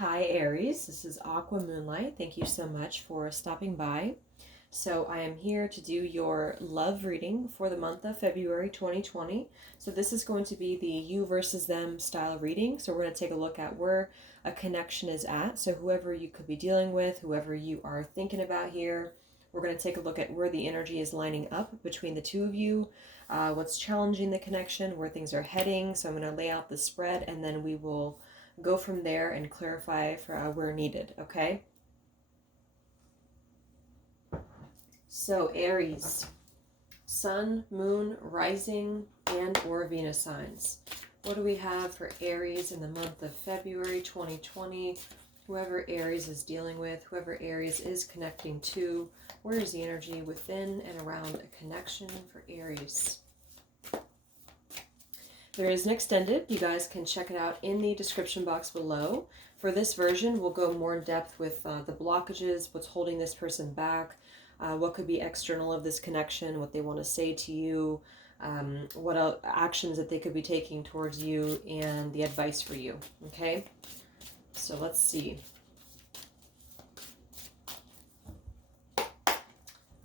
Hi Aries, this is Aqua Moonlight. Thank you so much for stopping by. So I am here to do your love reading for the month of February 2020. So this is going to be the you versus them style reading. So we're going to take a look at where a connection is at. So whoever you could be dealing with, whoever you are thinking about here, we're going to take a look at where the energy is lining up between the two of you, what's challenging the connection, where things are heading. So I'm going to lay out the spread and then we will go from there and clarify for where needed, okay? So Aries, Sun, Moon, Rising, and or Venus signs. What do we have for Aries in the month of February 2020? Whoever Aries is dealing with, whoever Aries is connecting to, where is the energy within and around a connection for Aries? There is an extended. You guys can check it out in the description box below. For this version, we'll go more in depth with the blockages, what's holding this person back, what could be external of this connection, what they want to say to you, what actions that they could be taking towards you, and the advice for you. Okay? So let's see.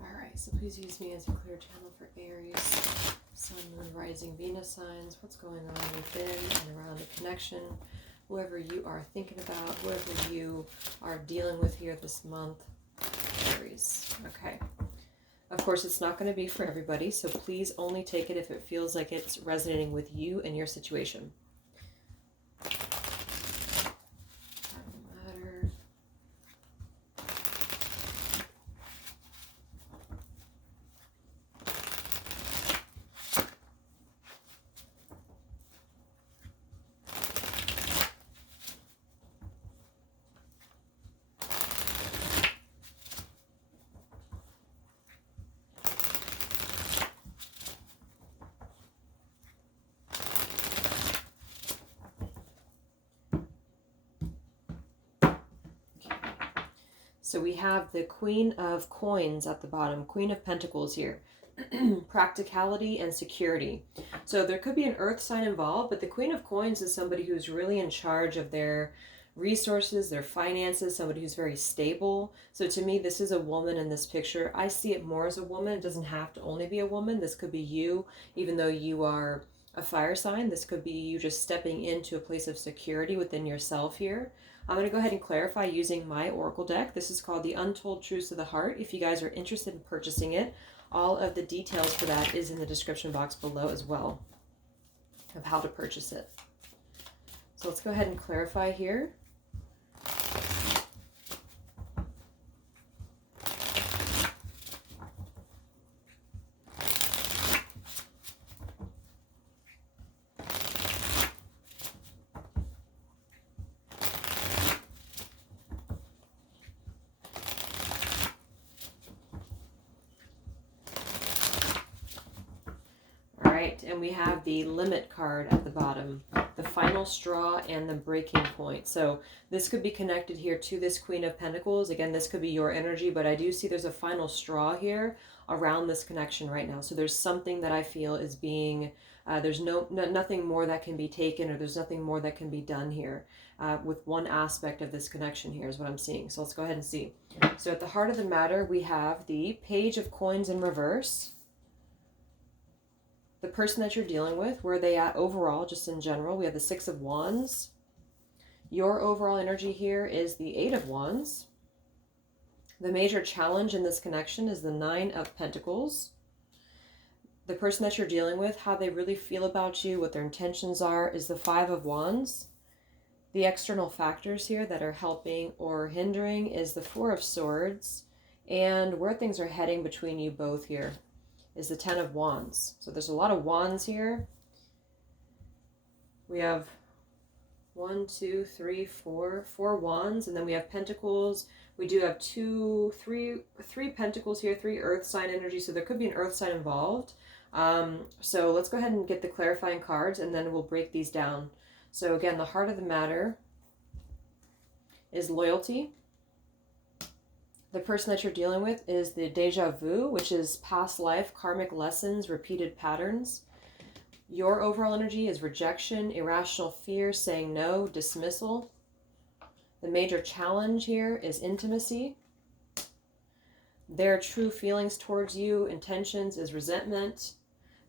Alright, so please use me as a clear channel for Aries. Sun, Moon, Rising, Venus signs. What's going on within and around the connection? Whoever you are thinking about, whoever you are dealing with here this month. Aries. Okay. Of course, it's not going to be for everybody, so please only take it if it feels like it's resonating with you and your situation. So we have the Queen of Coins at the bottom, Queen of Pentacles here. Practicality and security. So there could be an earth sign involved, but the Queen of Coins is somebody who's really in charge of their resources, their finances, somebody who's very stable. So to me, this is a woman in this picture. I see it more as a woman. It doesn't have to only be a woman. This could be you, even though you are a fire sign. This could be you just stepping into a place of security within yourself here. I'm going to go ahead and clarify using my Oracle deck. This is called the Untold Truths of the Heart. If you guys are interested in purchasing it, all of the details for that is in the description box below as well of how to purchase it. So let's go ahead and clarify here. And we have the limit card at the bottom, the final straw and the breaking point. So this could be connected here to this Queen of Pentacles. Again, this could be your energy, but I do see there's a final straw here around this connection right now. So there's something that I feel is being, there's nothing more that can be taken, or there's nothing more that can be done here with one aspect of this connection here is what I'm seeing. So let's go ahead and see. So at the heart of the matter, we have the Page of Coins in reverse. The person that you're dealing with, where are they at overall, just in general. We have the Six of Wands. Your overall energy here is the Eight of Wands. The major challenge in this connection is the Nine of Pentacles. The person that you're dealing with, how they really feel about you, what their intentions are, is the Five of Wands. The external factors here that are helping or hindering is the Four of Swords. And where things are heading between you both here is the Ten of Wands. So there's a lot of wands here. We have 1, 2, 3, 4 wands, and then we have pentacles. We do have three pentacles here, 3 earth sign energy, so there could be an earth sign involved. So let's go ahead and get the clarifying cards, and then we'll break these down. So again, the heart of the matter is loyalty. The person that you're dealing with is the deja vu, which is past life, karmic lessons, repeated patterns. Your overall energy is rejection, irrational fear, saying no, dismissal. The major challenge here is intimacy. Their true feelings towards you, intentions, is resentment.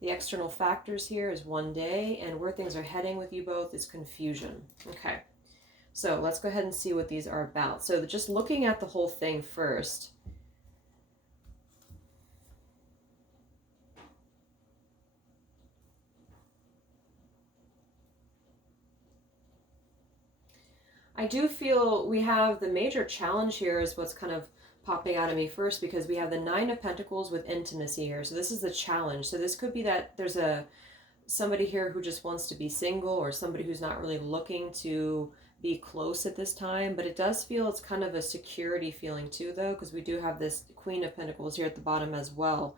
The external factors here is one day, and where things are heading with you both is confusion. Okay, so let's go ahead and see what these are about. So just looking at the whole thing first. I do feel we have the major challenge here is what's kind of popping out of me first, because we have the Nine of Pentacles with intimacy here. So this is the challenge. So this could be that there's somebody here who just wants to be single, or somebody who's not really looking to be close at this time. But it does feel it's kind of a security feeling too, though, because we do have this Queen of Pentacles here at the bottom as well.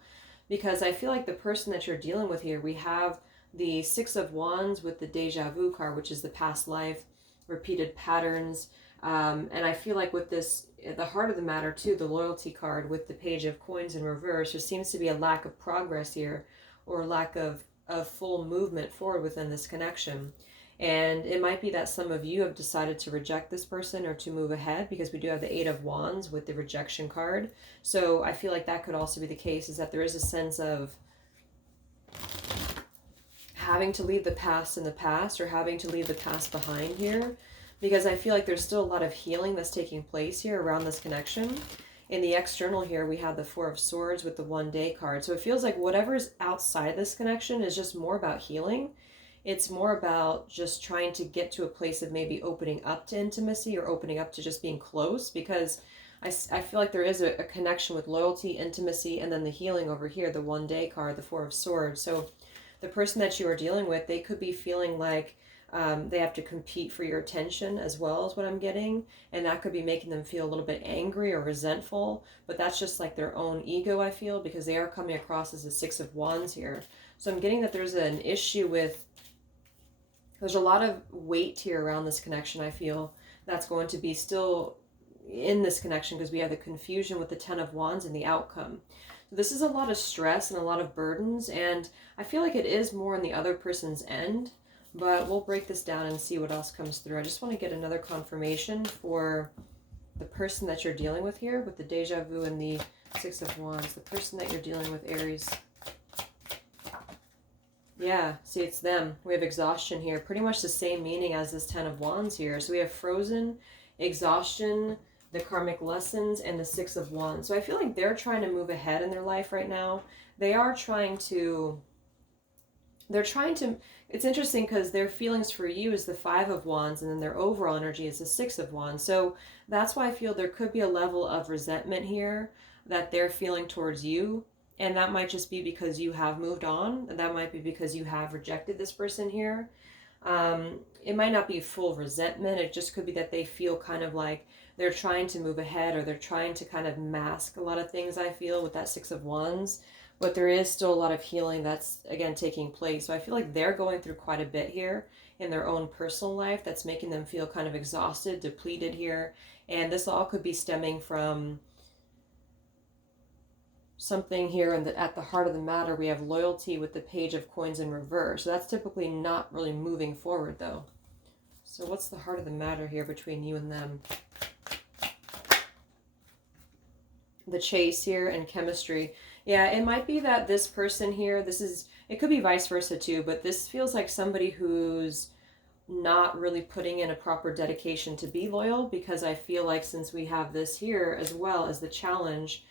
Because I feel like the person that you're dealing with here, we have the Six of Wands with the Deja Vu card, which is the past life, repeated patterns. And I feel like with this, the heart of the matter too, the loyalty card with the Page of Coins in reverse, there seems to be a lack of progress here, or lack of full movement forward within this connection. And it might be that some of you have decided to reject this person or to move ahead, because we do have the Eight of Wands with the rejection card. So I feel like that could also be the case, is that there is a sense of having to leave the past in the past, or having to leave the past behind here, because I feel like there's still a lot of healing that's taking place here around this connection. In the external here, we have the Four of Swords with the One Day card. So it feels like whatever's outside this connection is just more about healing. It's more about just trying to get to a place of maybe opening up to intimacy, or opening up to just being close, because I feel like there is a connection with loyalty, intimacy, and then the healing over here, the One Day card, the Four of Swords. So the person that you are dealing with, they could be feeling like they have to compete for your attention as well, as what I'm getting. And that could be making them feel a little bit angry or resentful. But that's just like their own ego, I feel, because they are coming across as a Six of Wands here. So I'm getting that there's an issue with, there's a lot of weight here around this connection, I feel, that's going to be still in this connection, because we have the confusion with the Ten of Wands and the outcome. So this is a lot of stress and a lot of burdens, and I feel like it is more on the other person's end, but we'll break this down and see what else comes through. I just want to get another confirmation for the person that you're dealing with here with the Deja Vu and the Six of Wands. The person that you're dealing with, Aries. Yeah, see, it's them. We have exhaustion here. Pretty much the same meaning as this Ten of Wands here. So we have frozen, exhaustion, the karmic lessons, and the Six of Wands. So I feel like they're trying to move ahead in their life right now. They are trying to, it's interesting because their feelings for you is the Five of Wands, and then their overall energy is the Six of Wands. So that's why I feel there could be a level of resentment here that they're feeling towards you. And that might just be because you have moved on. And that might be because you have rejected this person here. It might not be full resentment. It just could be that they feel kind of like they're trying to move ahead, or they're trying to kind of mask a lot of things, I feel, with that Six of Wands. But there is still a lot of healing that's, again, taking place. So I feel like they're going through quite a bit here in their own personal life that's making them feel kind of exhausted, depleted here. And this all could be stemming from something here at the heart of the matter. We have loyalty with the Page of Coins in reverse. So that's typically not really moving forward, though. So what's the heart of the matter here between you and them? The Chase here and chemistry. Yeah, it might be that this person here, it could be vice versa too, but this feels like somebody who's not really putting in a proper dedication to be loyal, because I feel like since we have this here as well as the challenge,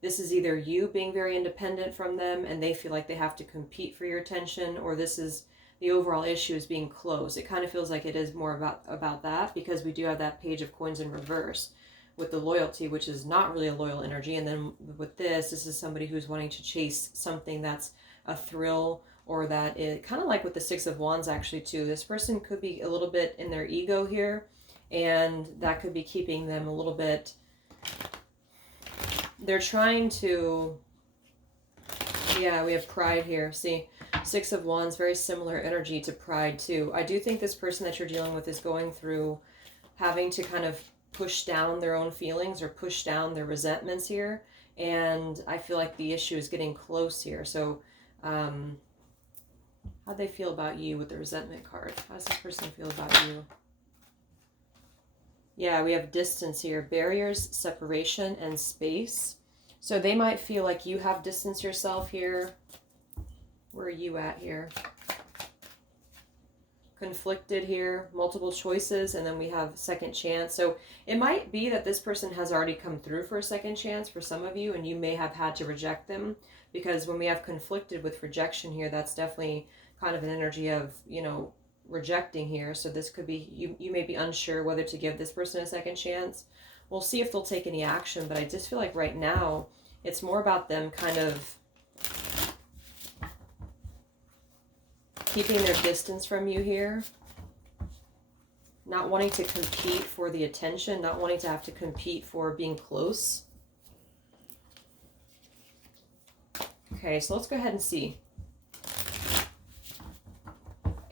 this is either you being very independent from them and they feel like they have to compete for your attention, or this is the overall issue is being closed. It kind of feels like it is more about that, because we do have that Page of Coins in reverse with the loyalty, which is not really a loyal energy. And then with this is somebody who's wanting to chase something that's a thrill, or that it kind of like with the Six of Wands actually too. This person could be a little bit in their ego here, and that could be keeping them a little bit, they're trying to, yeah, we have pride here. See, Six of Wands, very similar energy to pride too. I do think this person that you're dealing with is going through having to kind of push down their own feelings or push down their resentments here. And I feel like the issue is getting close here. So how'd they feel about you with the resentment card? How does this person feel about you? Yeah, we have distance here, barriers, separation, and space. So they might feel like you have distanced yourself here. Where are you at here? Conflicted here, multiple choices, and then we have second chance. So it might be that this person has already come through for a second chance for some of you, and you may have had to reject them, because when we have conflicted with rejection here, that's definitely kind of an energy of, you know, rejecting here. So this could be, you may be unsure whether to give this person a second chance. We'll see if they'll take any action, but I just feel like right now it's more about them kind of keeping their distance from you here, not wanting to compete for the attention, not wanting to have to compete for being close. Okay, so let's go ahead and see.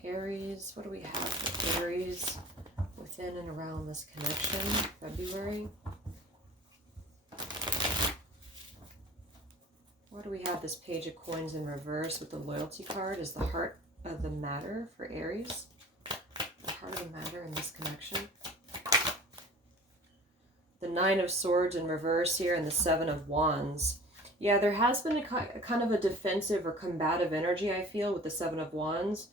Aries, what do we have for Aries within and around this connection? February. What do we have? This Page of Coins in reverse with the loyalty card is the heart of the matter for Aries. The heart of the matter in this connection. The Nine of Swords in reverse here and the Seven of Wands. Yeah, there has been a kind of a defensive or combative energy, I feel, with the Seven of Wands.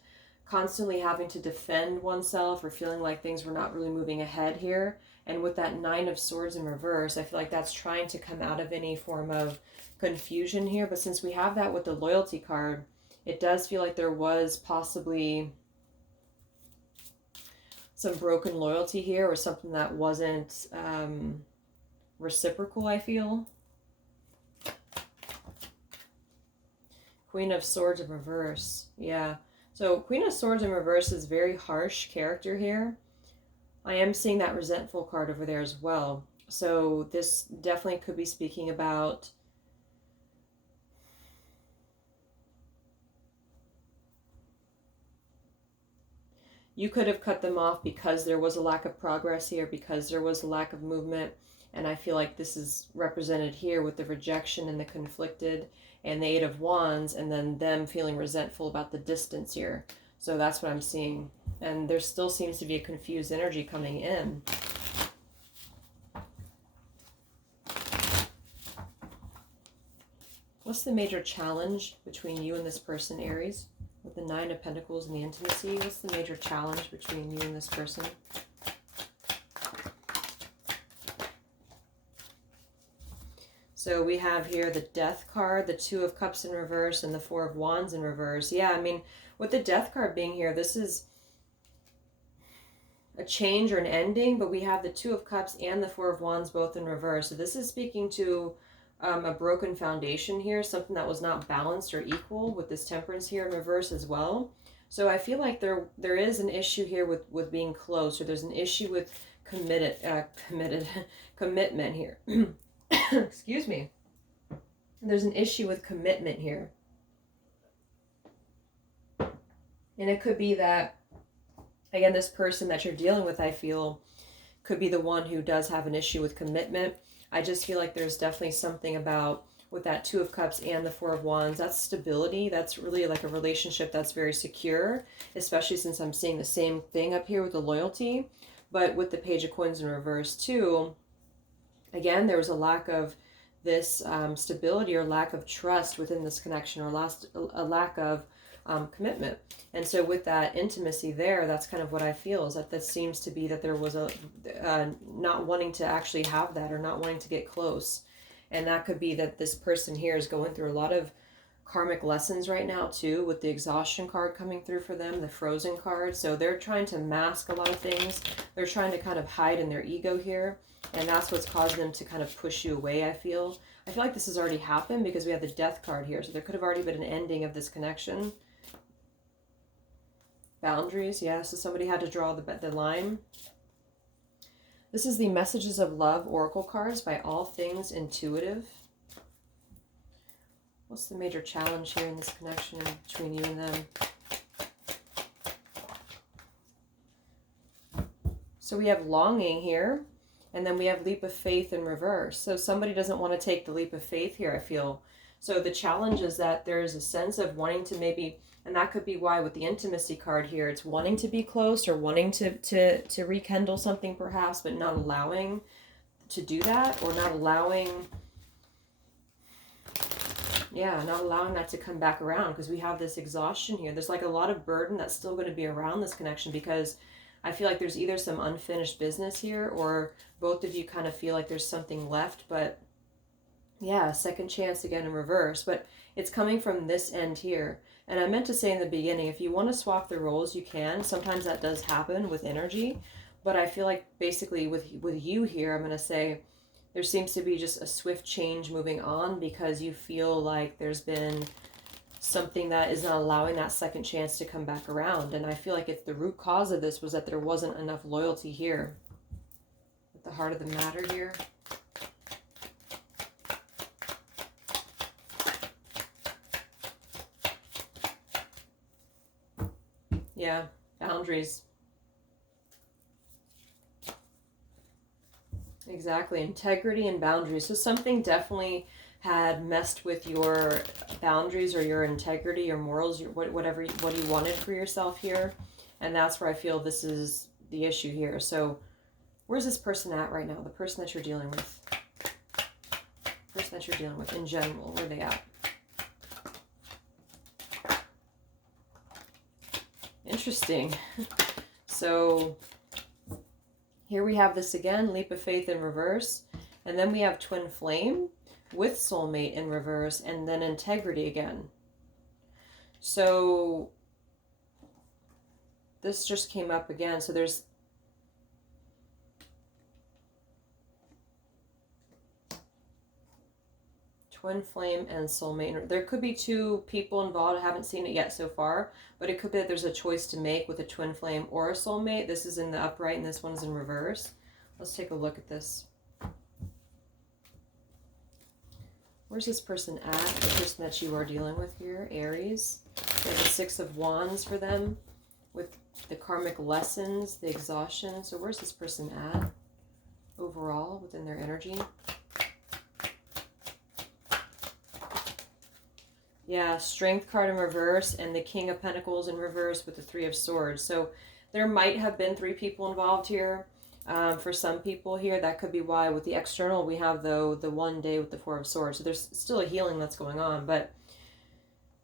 Constantly having to defend oneself or feeling like things were not really moving ahead here. And with that Nine of Swords in reverse, I feel like that's trying to come out of any form of confusion here. But since we have that with the loyalty card, it does feel like there was possibly some broken loyalty here, or something that wasn't reciprocal, I feel. Queen of Swords in reverse. Yeah. So Queen of Swords in reverse is very harsh character here. I am seeing that resentful card over there as well. So this definitely could be speaking about you could have cut them off because there was a lack of progress here, because there was a lack of movement. And I feel like this is represented here with the rejection and the conflicted and the Eight of Wands, and then them feeling resentful about the distance here. So that's what I'm seeing. And there still seems to be a confused energy coming in. What's the major challenge between you and this person, Aries? With the Nine of Pentacles and the intimacy, what's the major challenge between you and this person? So we have here the Death card, the Two of Cups in reverse, and the Four of Wands in reverse. Yeah, I mean, with the Death card being here, this is a change or an ending, but we have the Two of Cups and the Four of Wands both in reverse. So this is speaking to a broken foundation here, something that was not balanced or equal, with this Temperance here in reverse as well. So I feel like there is an issue here with being close, or there's an issue with commitment here. Excuse me. There's an issue with commitment here. And it could be that, again, this person that you're dealing with, I feel, could be the one who does have an issue with commitment. I just feel like there's definitely something about, with that Two of Cups and the Four of Wands, that's stability. That's really like a relationship that's very secure, especially since I'm seeing the same thing up here with the loyalty. But with the Page of Coins in reverse too, again, there was a lack of this stability or lack of trust within this connection, or a lack of commitment. And so with that intimacy there, that's kind of what I feel, is that this seems to be that there was a not wanting to actually have that, or not wanting to get close. And that could be that this person here is going through a lot of karmic lessons right now too, with the Exhaustion card coming through for them, the Frozen card. So they're trying to mask a lot of things. They're trying to kind of hide in their ego here. And that's what's causing them to kind of push you away, I feel. I feel like this has already happened because we have the Death card here. So there could have already been an ending of this connection. Boundaries, yeah. So somebody had to draw the line. This is the Messages of Love Oracle cards by All Things Intuitive. What's the major challenge here in this connection between you and them? So we have longing here. And then we have leap of faith in reverse. So somebody doesn't want to take the leap of faith here, I feel. So the challenge is that there's a sense of wanting to maybe, and that could be why with the intimacy card here, it's wanting to be close or wanting to rekindle something perhaps, but not allowing to do that, or not allowing, yeah, not allowing that to come back around, because we have this exhaustion here. There's like a lot of burden that's still going to be around this connection, because I feel like there's either some unfinished business here, or both of you kind of feel like there's something left. But yeah, second chance again in reverse, but it's coming from this end here. And I meant to say in the beginning, if you want to swap the roles, you can. Sometimes that does happen with energy, but I feel like basically with you here, I'm going to say there seems to be just a swift change moving on, because you feel like there's been something that is not allowing that second chance to come back around. And I feel like it's the root cause of this was that there wasn't enough loyalty here. At the heart of the matter here. Yeah, boundaries. Exactly, integrity and boundaries. So something definitely had messed with your boundaries or your integrity or morals, whatever, what you wanted for yourself here. And that's where I feel this is the issue here. So where's this person at right now? The person that you're dealing with. The person that you're dealing with in general, where are they at? Interesting. So here we have this again, leap of faith in reverse. And then we have twin flame with soulmate in reverse, and then integrity again. So this just came up again. So there's twin flame and soulmate. There could be two people involved. I haven't seen it yet so far, but it could be that there's a choice to make with a twin flame or a soulmate. This is in the upright and this one's in reverse. Let's take a look at this. Where's this person at? The person that you are dealing with here, Aries. We have the Six of Wands for them with the karmic lessons, the exhaustion. So where's this person at overall within their energy? Yeah, Strength card in reverse and the King of Pentacles in reverse with the Three of Swords. So there might have been three people involved here. For some people here, that could be why with the external we have the one day with the Four of Swords. So there's still a healing that's going on, but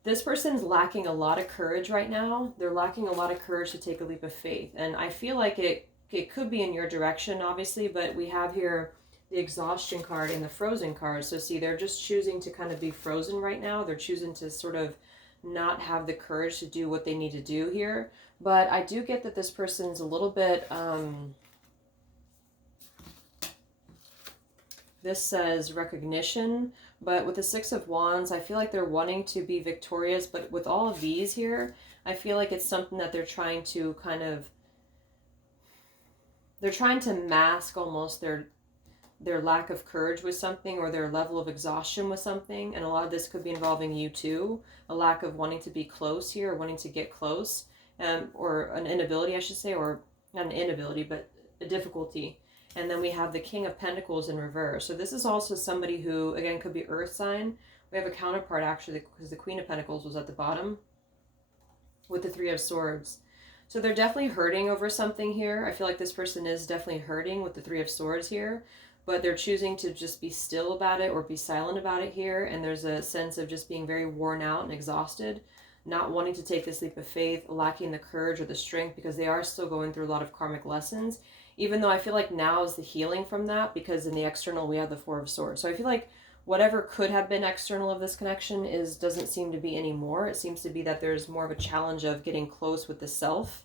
this person's lacking a lot of courage right now. They're lacking a lot of courage to take a leap of faith. And I feel like it could be in your direction, obviously, but we have here the exhaustion card and the frozen card. So see, they're just choosing to kind of be frozen right now. They're choosing to sort of not have the courage to do what they need to do here. But I do get that this person's a little bit... This says recognition, but with the Six of Wands, I feel like they're wanting to be victorious, but with all of these here, I feel like it's something that they're trying to kind of, they're trying to mask almost their lack of courage with something, or their level of exhaustion with something. And a lot of this could be involving you too, a lack of wanting to be close here, or wanting to get close, or an inability, I should say, or not an inability, but a difficulty. And then we have the King of Pentacles in reverse. So this is also somebody who, again, could be earth sign. We have a counterpart, actually, because the Queen of Pentacles was at the bottom with the Three of Swords. So they're definitely hurting over something here. I feel like this person is definitely hurting with the Three of Swords here, but they're choosing to just be still about it or be silent about it here. And there's a sense of just being very worn out and exhausted, not wanting to take this leap of faith, lacking the courage or the strength, because they are still going through a lot of karmic lessons. Even though I feel like now is the healing from that, because in the external we have the Four of Swords. So I feel like whatever could have been external of this connection doesn't seem to be anymore. It seems to be that there's more of a challenge of getting close with the self.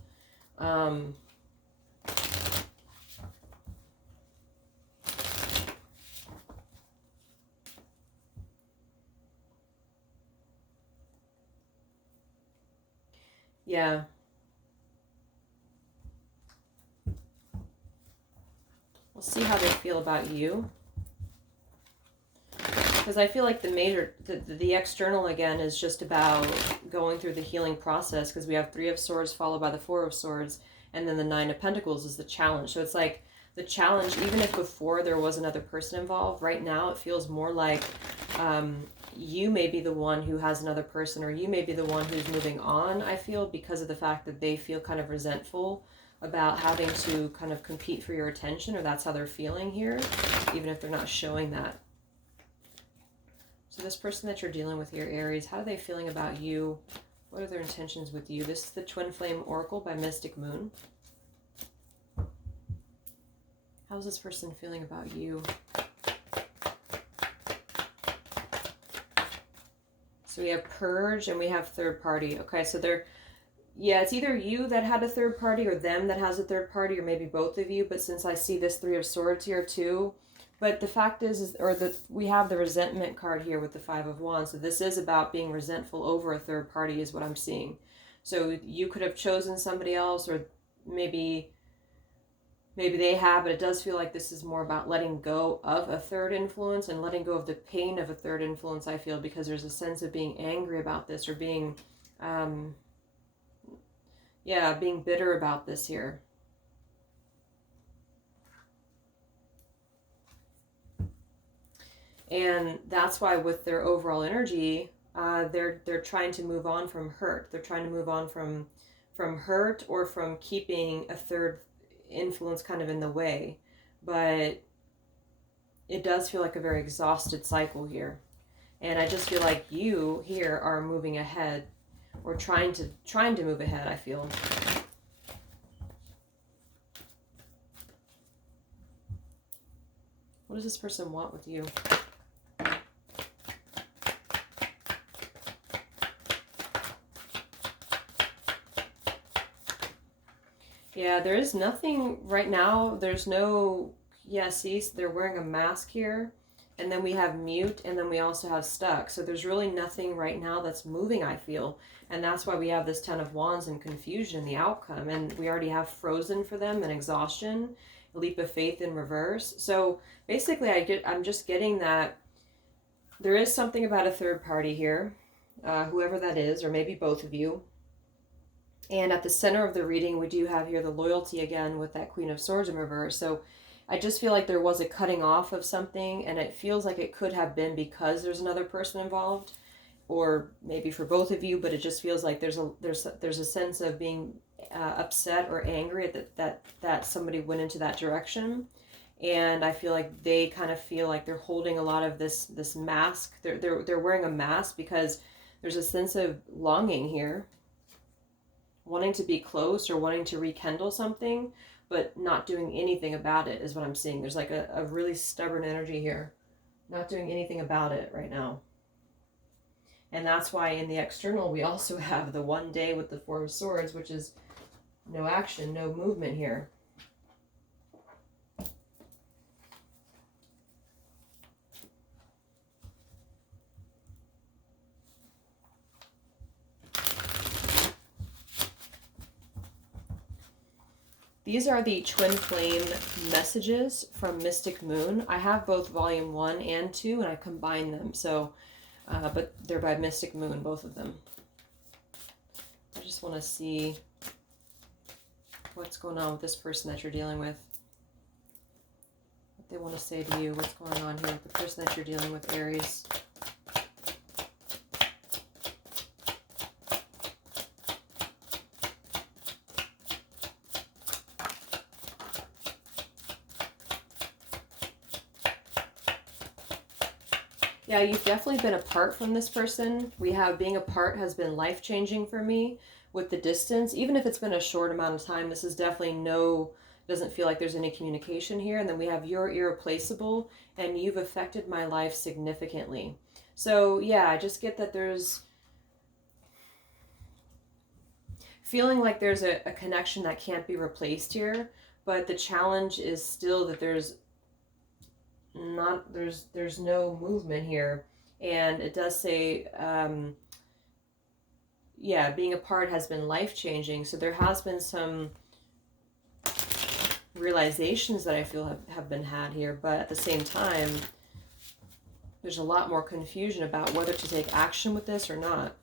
Yeah. We'll see how they feel about you. Because I feel like the external, again, is just about going through the healing process, because we have Three of Swords followed by the Four of Swords, and then the Nine of Pentacles is the challenge. So it's like the challenge, even if before there was another person involved, right now it feels more like you may be the one who has another person, or you may be the one who's moving on, I feel, because of the fact that they feel kind of resentful about having to kind of compete for your attention, or that's how they're feeling here, even if they're not showing that. So this person that you're dealing with here, Aries, how are they feeling about you? What are their intentions with you? This is the Twin Flame Oracle by Mystic Moon. How's this person feeling about you? So we have Purge and we have Third Party. Okay, so yeah, it's either you that had a third party or them that has a third party, or maybe both of you. But since I see this Three of Swords here too, but the fact is we have the resentment card here with the Five of Wands. So this is about being resentful over a third party is what I'm seeing. So you could have chosen somebody else, or maybe they have, but it does feel like this is more about letting go of a third influence and letting go of the pain of a third influence, I feel, because there's a sense of being angry about this, or being, being bitter about this here. And that's why with their overall energy, they're trying to move on from hurt. They're trying to move on from hurt, or from keeping a third influence kind of in the way. But it does feel like a very exhausted cycle here. And I just feel like you here are moving ahead, or trying to move ahead, I feel. What does this person want with you? Yeah, there is nothing right now. There's no, yeah, see, they're wearing a mask here. And then we have mute, and then we also have stuck. So there's really nothing right now that's moving, I feel. And that's why we have this Ten of Wands and confusion, the outcome. And we already have frozen for them and exhaustion, leap of faith in reverse. So basically I'm just getting that there is something about a third party here, whoever that is, or maybe both of you. And at the center of the reading, we do have here the loyalty again with that Queen of Swords in reverse. So I just feel like there was a cutting off of something, and it feels like it could have been because there's another person involved, or maybe for both of you, but it just feels like there's a sense of being upset or angry that somebody went into that direction. And I feel like they kind of feel like they're holding a lot of this mask. They're wearing a mask because there's a sense of longing here, wanting to be close or wanting to rekindle something, but not doing anything about it is what I'm seeing. There's like a really stubborn energy here, not doing anything about it right now. And that's why in the external, we also have the one day with the Four of Swords, which is no action, no movement here. These are the Twin Flame messages from Mystic Moon. I have both volume 1 and 2, and I combine them. So, but they're by Mystic Moon, both of them. I just want to see what's going on with this person that you're dealing with. What they want to say to you. What's going on here with the person that you're dealing with, Aries. Yeah, you've definitely been apart from this person. We have being apart has been life-changing for me with the distance. Even if it's been a short amount of time, this is definitely doesn't feel like there's any communication here. And then we have you're irreplaceable and you've affected my life significantly. So yeah, I just get that there's feeling like there's a connection that can't be replaced here. But the challenge is still that there's no movement here. And it does say being apart has been life-changing. So there has been some realizations that I feel have been had here, but at the same time there's a lot more confusion about whether to take action with this or not.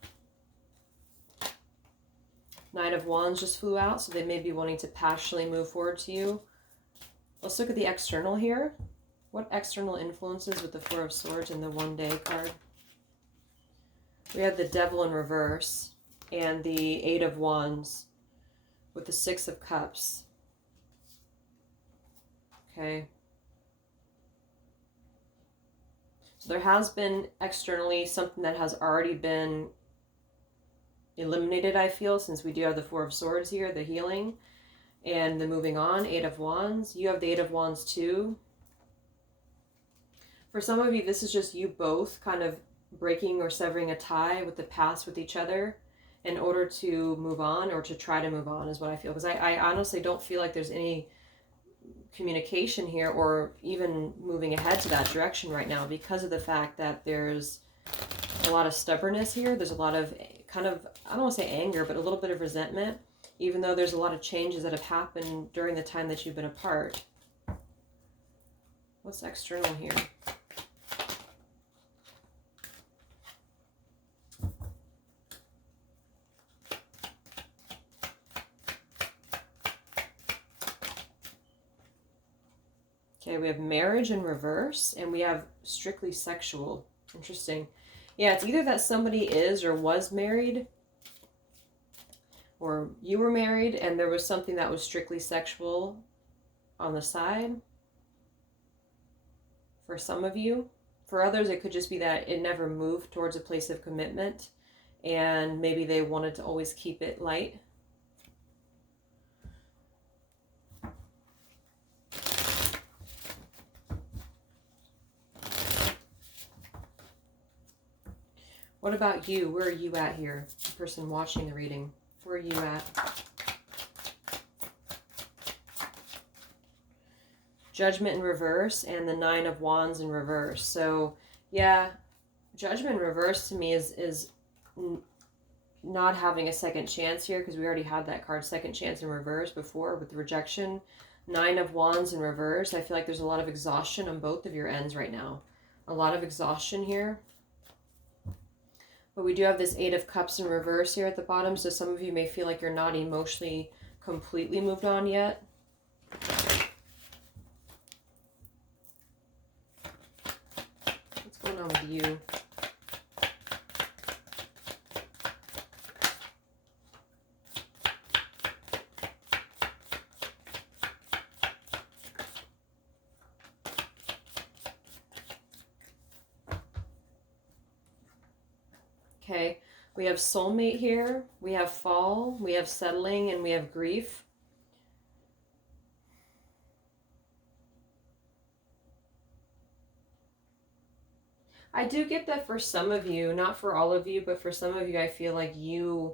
Knight of Wands just flew out, so they may be wanting to passionately move forward to you. Let's look at the external here. What external influences with the Four of Swords and the one day card? We have the Devil in reverse and the Eight of Wands with the Six of Cups. Okay. So there has been externally something that has already been eliminated, I feel, since we do have the Four of Swords here, the healing and the moving on. Eight of Wands. You have the Eight of Wands too. For some of you, this is just you both kind of breaking or severing a tie with the past with each other in order to move on, or to try to move on, is what I feel. Because I honestly don't feel like there's any communication here or even moving ahead to that direction right now, because of the fact that there's a lot of stubbornness here. There's a lot of kind of, I don't want to say anger, but a little bit of resentment, even though there's a lot of changes that have happened during the time that you've been apart. What's external here? Okay, we have marriage in reverse, and we have strictly sexual. Interesting. Yeah, it's either that somebody is or was married, or you were married and there was something that was strictly sexual on the side for some of you. For others, it could just be that it never moved towards a place of commitment, and maybe they wanted to always keep it light. What about you? Where are you at here? The person watching the reading, where are you at? Judgment in reverse and the Nine of Wands in reverse. So yeah, Judgment in reverse to me is not having a second chance here, because we already had that card, second chance in reverse, before with the rejection. Nine of Wands in reverse. I feel like there's a lot of exhaustion on both of your ends right now. A lot of exhaustion here. But we do have this Eight of Cups in reverse here at the bottom, so some of you may feel like you're not emotionally completely moved on yet. What's going on with you? Okay, we have soulmate here, we have fall, we have settling, and we have grief. I do get that for some of you, not for all of you, but for some of you, I feel like you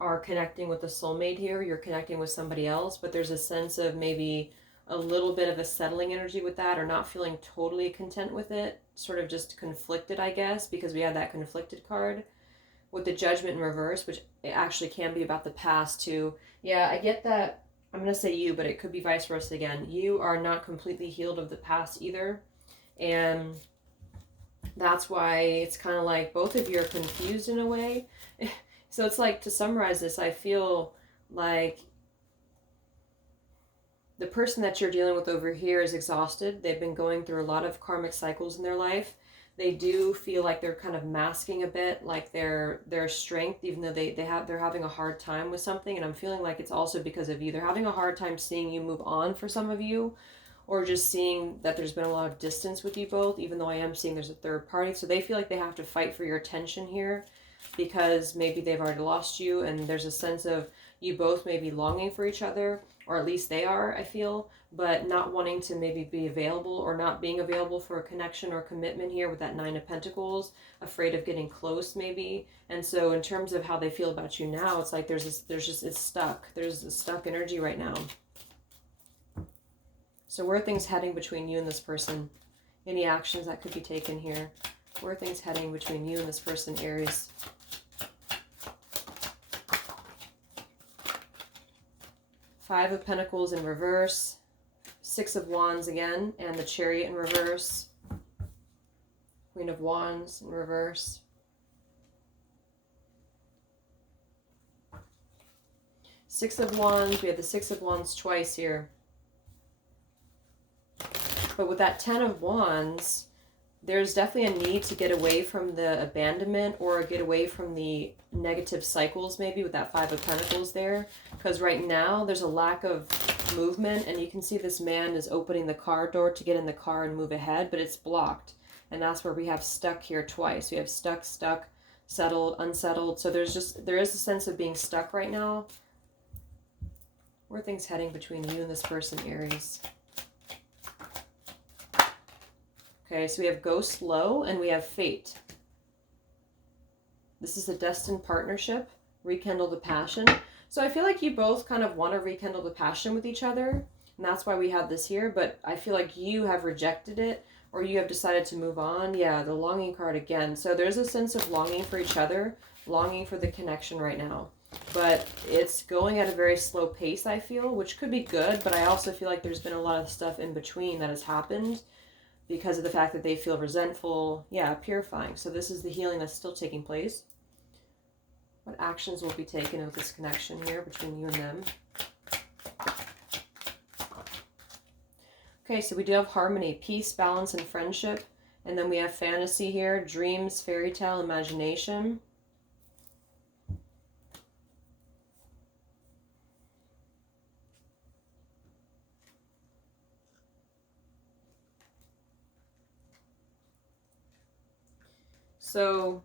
are connecting with the soulmate here. You're connecting with somebody else, but there's a sense of maybe a little bit of a settling energy with that, or not feeling totally content with it. Sort of just conflicted, I guess, because we had that conflicted card with the Judgment in reverse, which it actually can be about the past too. Yeah, I get that. I'm going to say you, but it could be vice versa again. You are not completely healed of the past either. And that's why it's kind of like both of you are confused in a way. So it's like, to summarize this, I feel like the person that you're dealing with over here is exhausted. They've been going through a lot of karmic cycles in their life. They do feel like they're kind of masking a bit, like their strength, even though they're having a hard time with something. And I'm feeling like it's also because of you. They're having a hard time seeing you move on for some of you, or just seeing that there's been a lot of distance with you both, even though I am seeing there's a third party. So they feel like they have to fight for your attention here, because maybe they've already lost you, and there's a sense of you both may be longing for each other, or at least they are, I feel, but not wanting to maybe be available, or not being available for a connection or commitment here with that Nine of Pentacles, afraid of getting close maybe. And so in terms of how they feel about you now, it's like it's stuck. There's a stuck energy right now. So where are things heading between you and this person? Any actions that could be taken here? Where are things heading between you and this person, Aries? Five of Pentacles in reverse, Six of Wands again, and the Chariot in reverse, Queen of Wands in reverse. Six of Wands, we have the Six of Wands twice here. But with that Ten of Wands, there's definitely a need to get away from the abandonment or get away from the negative cycles, maybe with that Five of Pentacles there. Because right now there's a lack of movement, and you can see this man is opening the car door to get in the car and move ahead, but it's blocked. And that's where we have stuck here twice. We have stuck, settled, unsettled. So there is a sense of being stuck right now. Where are things heading between you and this person, Aries? Okay, so we have Ghost Low and we have Fate. This is a destined partnership. Rekindle the passion. So I feel like you both kind of want to rekindle the passion with each other. And that's why we have this here. But I feel like you have rejected it or you have decided to move on. Yeah, the longing card again. So there's a sense of longing for each other, longing for the connection right now. But it's going at a very slow pace, I feel, which could be good. But I also feel like there's been a lot of stuff in between that has happened because of the fact that they feel resentful. Yeah, purifying. So this is the healing that's still taking place. What actions will be taken with this connection here between you and them? Okay, so we do have harmony, peace, balance, and friendship. And then we have fantasy here, dreams, fairy tale, imagination. So,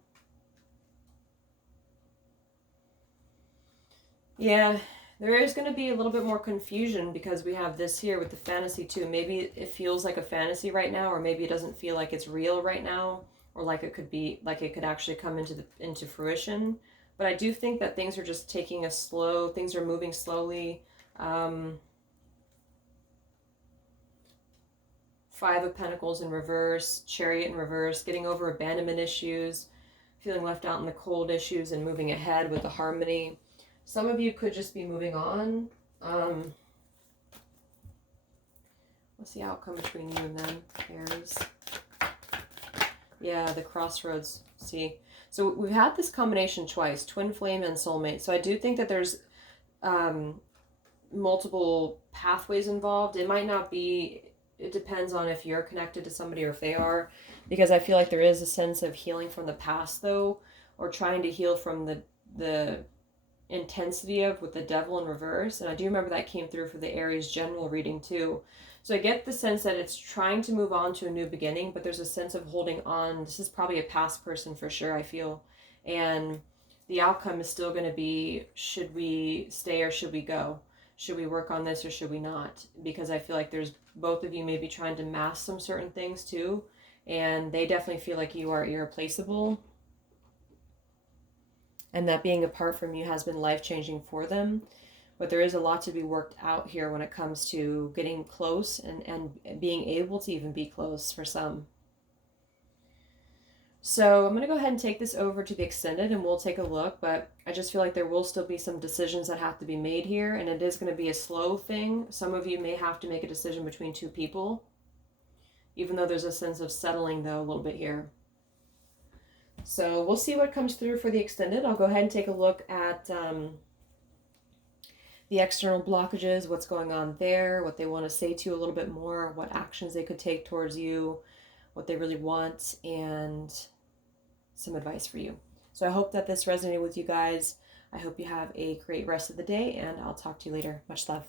yeah, there is going to be a little bit more confusion because we have this here with the fantasy too. Maybe it feels like a fantasy right now, or maybe it doesn't feel like it's real right now, or like it could be, like it could actually come into fruition. But I do think that things are just taking a slow, things are moving slowly. Five of Pentacles in reverse, Chariot in reverse, getting over abandonment issues, feeling left out in the cold issues, and moving ahead with the harmony. Some of you could just be moving on. What's the outcome between you and them, Aries? Yeah, the crossroads. See? So we've had this combination twice, twin flame and soulmate. So I do think that there's multiple pathways involved. It might not be... It depends on if you're connected to somebody or if they are, because I feel like there is a sense of healing from the past, though, or trying to heal from the intensity of with the devil in reverse. And I do remember that came through for the Aries general reading, too. So I get the sense that it's trying to move on to a new beginning, but there's a sense of holding on. This is probably a past person for sure, I feel. And the outcome is still going to be, should we stay or should we go? Should we work on this or should we not? Because I feel like there's both of you maybe trying to mask some certain things too. And they definitely feel like you are irreplaceable. And that being apart from you has been life-changing for them. But there is a lot to be worked out here when it comes to getting close and being able to even be close for some. So I'm going to go ahead and take this over to the extended and we'll take a look, but I just feel like there will still be some decisions that have to be made here, and it is going to be a slow thing. Some of you may have to make a decision between two people, even though there's a sense of settling, though, a little bit here. So we'll see what comes through for the extended. I'll go ahead and take a look at the external blockages, what's going on there, what they want to say to you a little bit more, what actions they could take towards you, what they really want, and some advice for you. So I hope that this resonated with you guys. I hope you have a great rest of the day, and I'll talk to you later. Much love.